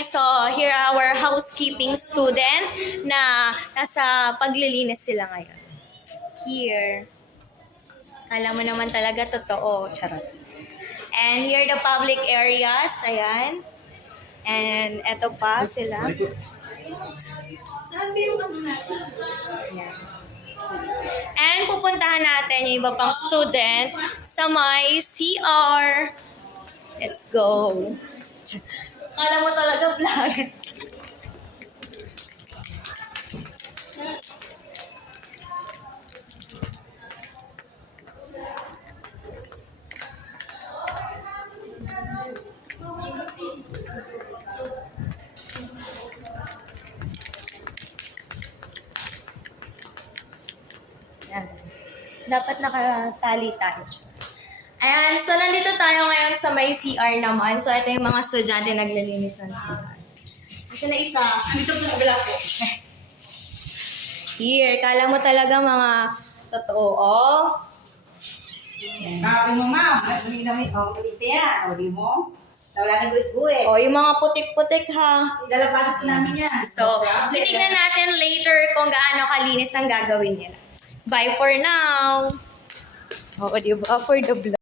guys, so here our housekeeping student na nasa paglilinis sila ngayon. Here. Alam mo naman talaga totoo. Charot. And here the public areas. Ayan. And eto pa sila. Ayan. And pupuntahan natin yung iba pang student sa may CR. Let's go. Alam mo talaga vlog. Yan. Dapat nakatali tayo. Ayan, so nandito tayo ngayon sa may CR naman. So ito yung mga estudyante naglilinis ng CR. Kasi na isa. Dito po sa kabila po. Here, kala mo talaga mga totoo. Oh. Kakain mo, ma'am. Hindi namin, kulit yan. O, di mo? Wala nang gulit-gulit. Oh, yung mga putik-putik ha. Ilalabas namin yan. So, titignan natin later kung gaano kalinis ang gagawin nila. Bye for now. Oo, di ba? For the vlog.